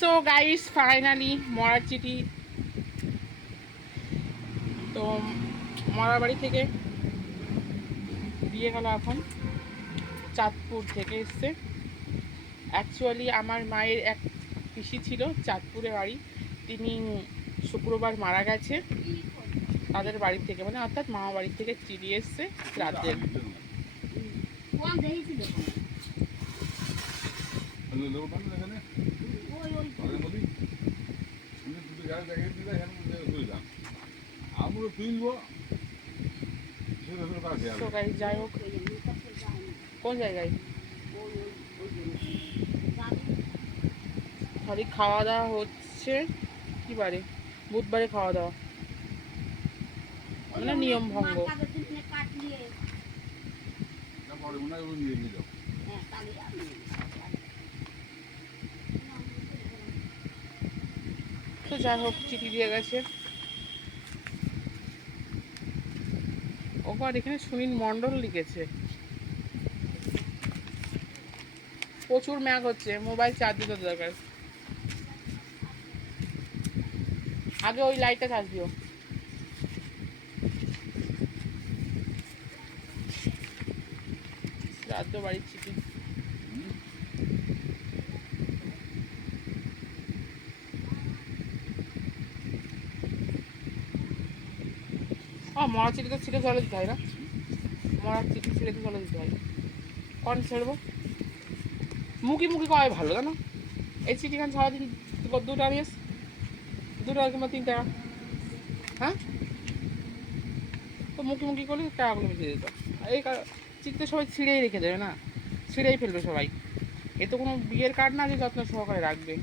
So guys finally মরার চিঠি। তো, মরার বাড়ি থেকে দিয়ে গেল এখন। চাঁদপুর থেকে এসছে। অ্যাকচুয়ালি আমার মায়ের এক পিসি ছিল, চাঁদপুরে বাড়ি। তিনি শুক্রবার মারা গেছে। তাদের বাড়ি থেকে মানে অর্থাৎ মামা বাড়ি থেকে চিঠি এসছে কোন দেখেছি আমরা তুলবো যাই হোক কোন জায়গায়? খালি খাওয়া দাওয়া হচ্ছে কি বারে? বুধবারে খাওয়া দাওয়া মানে নিয়ম ভঙ্গ। কাটলিয়ে তারপরে মনে হয় নিয়ে নিয়ে যাও হ্যাঁ তাহলে আমি তো যাই হোক, চিঠি দিয়ে গেছে। ওবার এখানে সুনীল মণ্ডল লিখেছে। প্রচুর ম্যাগ হচ্ছে, মোবাইল চার্জ দিতে দরকার। আগে ওই লাইটটা চার্জ দিও। শ্রাদ্ধ বাড়ির চিঠি। ও, মরা চিঠি তো ছিঁড়ে জলে দিতে হয় না? মরা চিঠি ছিঁড়ে তো জলে দিতে হয়। কন ছেড়বো? মুখি মুখি কয় ভালো, জানো? এই চিঠিখান সারাদিন দুটো আনিস দু টাকা কিংবা তিন টাকা হ্যাঁ? তো মুখি মুখি করলে টাকাগুলো বেঁচে যেত। এই কা- চিঠি তো সবাই ছিঁড়েই রেখে দেবে না? ছিঁড়েই ফেলবে সবাই। এ তো কোনো বিয়ের কার্ড না যে যত্ন সহকারে রাখবে।